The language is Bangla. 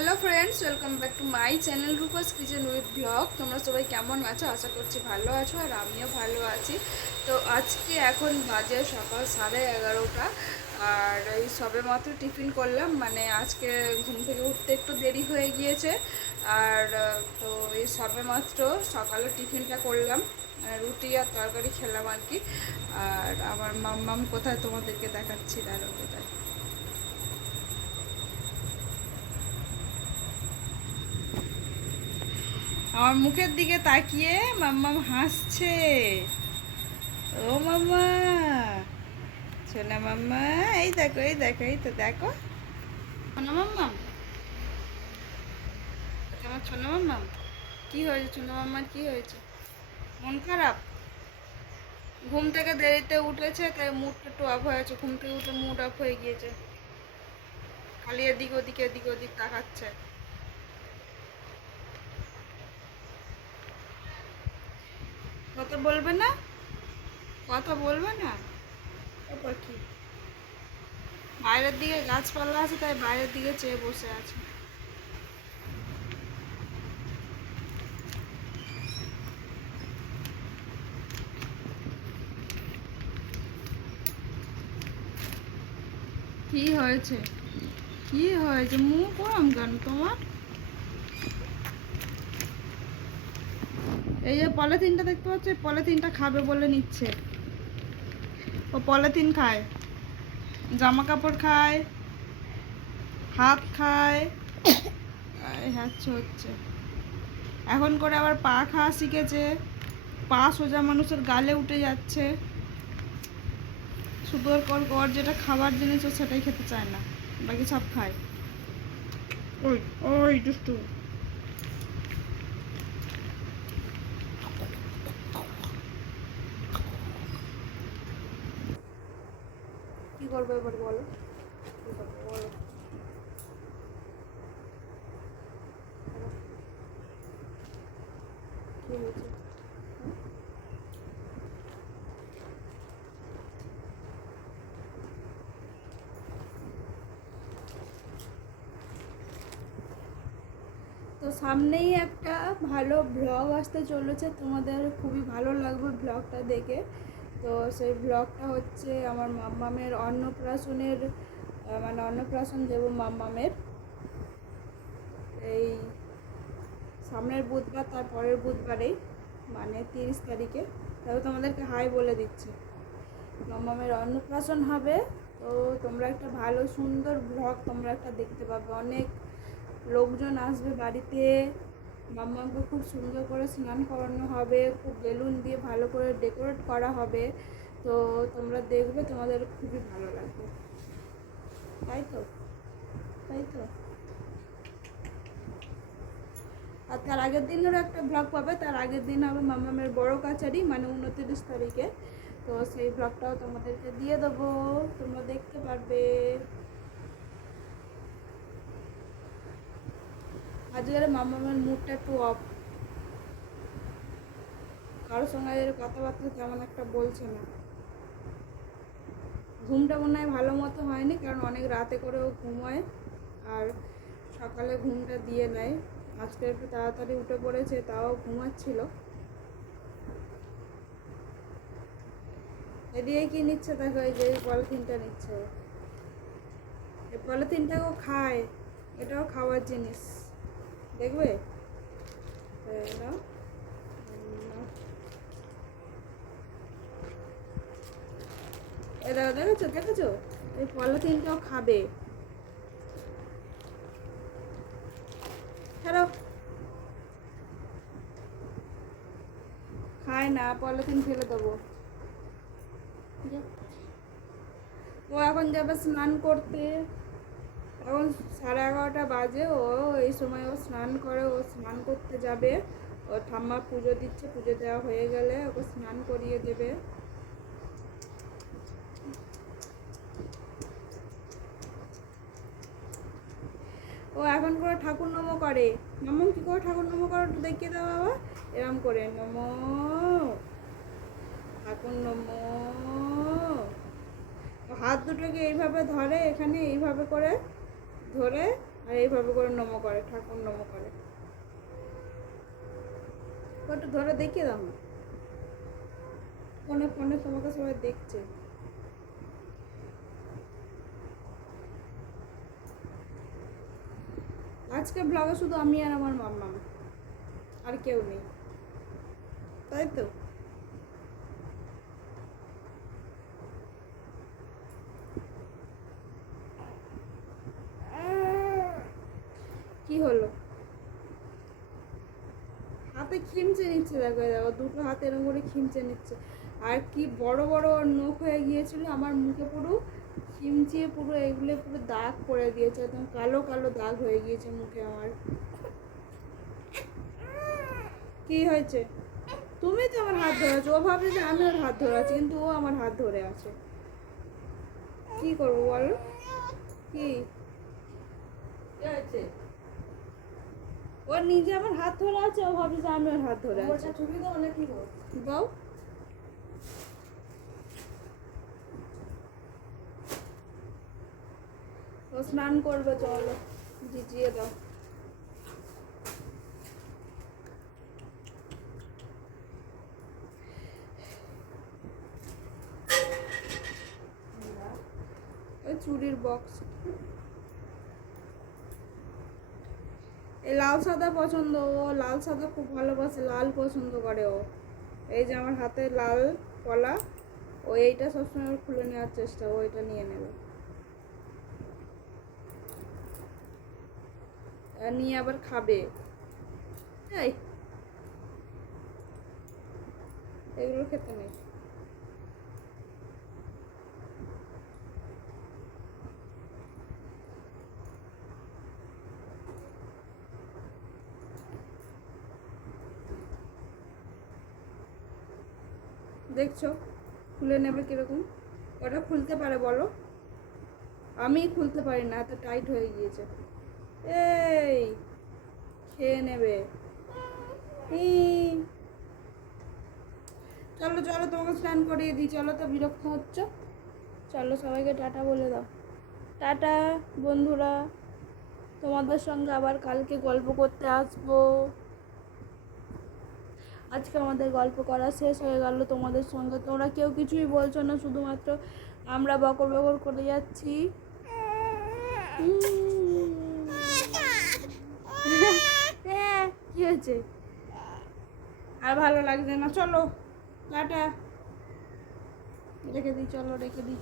Hello friends, welcome back to my channel Rupa's kitchen with blog. তোমরা সবাই কেমন আছো? আশা করছি ভালো আছো, আর আমিও ভালো আছি। তো আজকে এখন বাজে সকাল 11:30, আর এই সবে মাত্র টিফিন করলাম। মানে আজকে ঘুম থেকে উঠতে একটু দেরি হয়ে গিয়েছে, আর তো এই সবে মাত্র সকালে টিফিনটা করলাম, রুটি আর তরকারি খেলাম আর কি। আর আমার মাম্মাম কোথায় তোমাদেরকে দেখাচ্ছি, দাঁড়াও কোথায়। আমার মুখের দিকে তাকিয়ে মাম্মাম হাসছে। ও মাম্মা, সোনা মাম্মা, এই দেখো এই দেখো, এই তো দেখো সোনা মাম্মাম, আমার সোনা মাম্মাম। কি হয়েছে সোনা মাম্মার, কি হয়েছে? মন খারাপ? ঘুম থেকে দেরিতে উঠেছে তাই মুডটা একটু অফ হয়েছে, ঘুম থেকে উঠে মুড অফ হয়ে গিয়েছে, খালি এদিক ওদিক এদিক ওদিক তাকাচ্ছে। কথা বলবে না? কথা বলবে না? তারপর কি? বাইরের দিকে গাছপালা আছে তাই বাইরের দিকে চেয়ে বসে আছে। কি হয়েছে? কি হয়েছে? মুখ গরম কেন তোমার? এই যে পলিথিনটা দেখতে পাচ্ছ, পলিথিনটা খাবে বলে নিচ্ছে। ও পলিথিন খায়, জামা কাপড় খায়, হাত খায়, হচ্ছে হচ্ছে। এখন করে আবার পা খাওয়া শিখেছে, পা সোজা মানুষের গালে উঠে যাচ্ছে। শুধু ওর যেটা খাবার জিনিস ও সেটাই খেতে চায় না, বাকি সব খায়। ওই ওই দুষ্টু। কি করবে এবার বলো, কি করবে বলো? কি হয়েছে? তো সামনেই একটা ভালো ব্লগ আসতে চলেছে, তোমাদের খুবই ভালো লাগবে ব্লগটা দেখে। তো সেই ব্লগটা হচ্ছে আমার মাম্মামের অন্নপ্রাশনের, মানে অন্নপ্রাশন দেব মাম্মামের এই সামনের বুধবার, তার পরের বুধবারেই, মানে 30 তারিখে। তবে তোমাদেরকে হাই বলে দিচ্ছি, মাম্মামের অন্নপ্রাশন হবে। তো তোমরা একটা ভালো সুন্দর ব্লগ তোমরা একটা দেখতে পাবে, অনেক লোকজন আসবে বাড়িতে, মাম্মাকে খুব সুন্দর করে স্নান করানো হবে, খুব বেলুন দিয়ে ভালো করে ডেকোরেট করা হবে। তো তোমরা দেখবে, তোমাদের খুবই ভালো লাগবে, তাই তো? তাই তো। আর তার আগের দিনেরও একটা ব্লগ পাবে, তার আগের দিন হবে মাম্মামের বড় কাছারি, মানে 29 তারিখে। তো সেই ব্লগটাও তোমাদেরকে দিয়ে দেবো, তোমরা দেখতে পারবে। আজকের মাম্মামের মুডটা একটু অফ, কারোর সঙ্গে কথাবার্তা তেমন একটা বলছে না। ঘুমটা মনে হয় ভালো মতো হয়নি, কারণ অনেক রাতে করেও ঘুমোয়, আর সকালে ঘুমটা দিয়ে নেয়। আজকে একটু তাড়াতাড়ি উঠে পড়েছে, তাও ঘুমাচ্ছিল। এদিকে কি নিচ্ছে দেখো, এই যে পলিথিনটা নিচ্ছে। এই পলিথিনটাও খায়, এটাও খাওয়ার জিনিস, দেখবে? এটা দেখেছো দেখেছো, এই পলিথিনটাও খাবে। ছাড়ো, খায় না, পলিথিন ফেলে দেবো। ও এখন যাবে স্নান করতে, এখন 11:30 বাজে। ও এই সময় ও স্নান করে, ও স্নান করতে যাবে। ও ঠাম্মা পুজো দিচ্ছে, পুজো দেওয়া হয়ে গেলে ওকে স্নান করিয়ে দেবে। ও এখন করে ঠাকুর নমো করে। নমো কি করে ঠাকুর নমো করে একটু দেখিয়ে দাও বাবা, এরম করে নমো, ঠাকুর নমো। হাত দুটোকে এইভাবে ধরে, এখানে এইভাবে করে ধরে আর এইভাবে করে নম করে, ঠাকুর নম করে। একটু ধরে দেখিয়ে দাও না, ফোনে ফোনে তোমাকে সবাই দেখছে। আজকে ব্লগে শুধু আমি আর আমার মাম্মা, আর কেউ নেই, তাই তো? কি হলো? হাতে খিমচে নিচ্ছে, দেখো দেখো দুটো হাতে এরকম করে খিমচে নিচ্ছে। আর কি বড় বড় নখ হয়ে গিয়েছিল, আমার মুখে পুরো খিমচিয়ে পুরো এগুলো পুরো দাগ করে দিয়েছে, একদম কালো কালো দাগ হয়ে গিয়েছে মুখে আমার। কি হয়েছে? তুমি তো আমার হাত ধরেছো, ও ভাবে যে আমি ওর হাত ধরে আছি, কিন্তু ও আমার হাত ধরে আছে। কি করবো বলো? কি হয়েছে? ও নিজে আমার হাত ধরে আছে, ও ভাবে যে আমি ওর হাত ধরে আছি। ছবি দাও না, কি দাও? ও স্নান করবে, চলো জিজিয়ে দাও। ওই চুড়ির বক্স, এই লাল সাদা পছন্দ, ও লাল সাদা খুব ভালোবাসে, লাল পছন্দ করে ও। এই যে আমার হাতে লাল কলা, ও এইটা সবসময় খুলে নেওয়ার চেষ্টা, ও এটা নিয়ে নেবে, নিয়ে আবার খাবে। এই এগুলো খেতে নেই। দেখছো খুলে নেবে কিরকম? ওটা খুলতে পারে বলো? আমি খুলতে পারি না, এত টাইট হয়ে গিয়েছে। এই খেয়ে নেবে। চলো চলো, তোমাকে স্নান করিয়ে দিই, চলো তো, বিরক্ত হচ্ছ। চলো সবাইকে টাটা বলে দাও। টাটা বন্ধুরা, তোমাদের সঙ্গে আবার কালকে গল্প করতে আসবো। আজকে আমাদের গল্প করা শেষ হয়ে গেল তোমাদের সঙ্গে। তোমরা কেউ কিছুই বলছো না, শুধুমাত্র আমরা বকর বকর করে যাচ্ছি। হ্যাঁ, কি হয়েছে? আর ভালো লাগছে না, চলো টাটা, রেখে দিই, চলো রেখে দিই।